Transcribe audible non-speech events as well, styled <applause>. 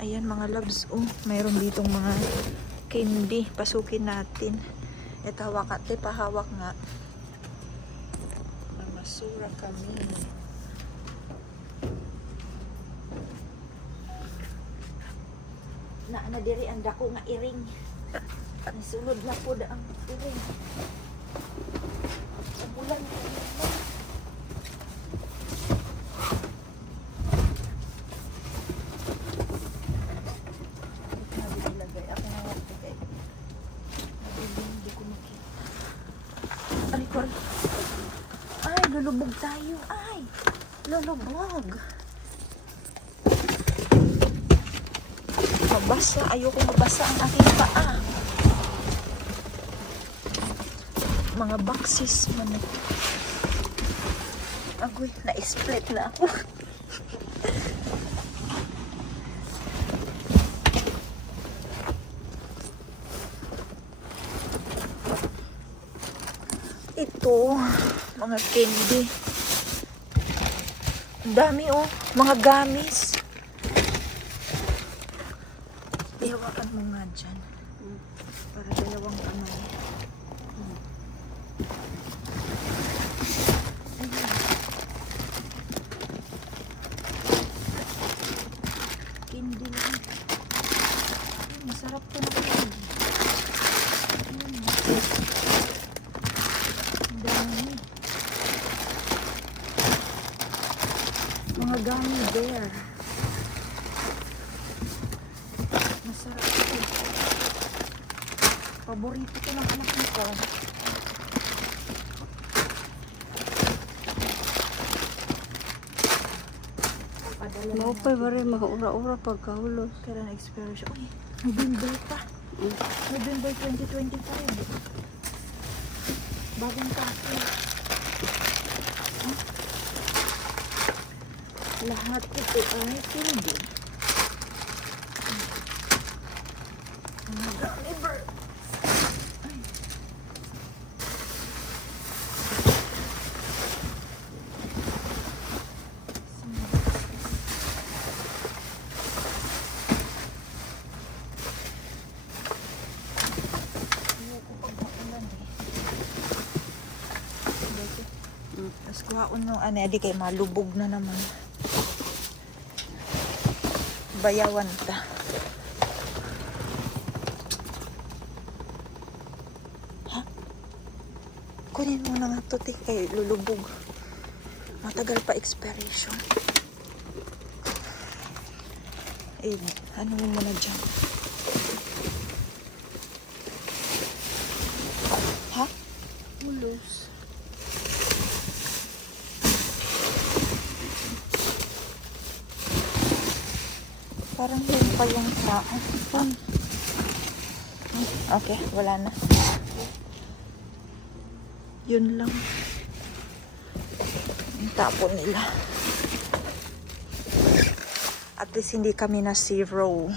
Ayan mga loves, oh, mayroon ditong mga candy. Pasukin natin. Ito hawak ate, pahawak nga. Mamasura kami. Na na ang dako nga iring. Nisulod na po ang iring. Sa bulan ko Nilagay ako na nagbigay. Nabiling, hindi ko makita. Ay, ko. Ay, lulubog tayo. Ay, lulubog. Mabasa. Ayoko mabasa ang aking paa. Mga boxes man. Agoy, na-split na ako. <laughs> Ito, mga candy. Ang dami oh, mga gamis. Ihawakan mo nga dyan. Para dalawang kamay. Candy lang. Ay, masarap. Ang dami. Mga gummy bear. Masarap ito. Paborito ko ng anak nito. Padala na Maupay natin. ba rin makaura-ura pagkahulos. Kailan na expire siya? Uy, November pa. November 2025. Bagong kape. Lahat ito ay candy. Mga gummy eh. Mm. Tapos kuhaon nung ano, di kay malubog na naman. Bayawan ta. Ha? Kunin mo na nga to, kay lulubog. Matagal pa expiration. Eh, ano mo muna dyan? Ha? Hulos. Parang yun pa yung tao. Hmm. Okay, wala na. Yun lang. Yung tapon nila. At least hindi kami na zero.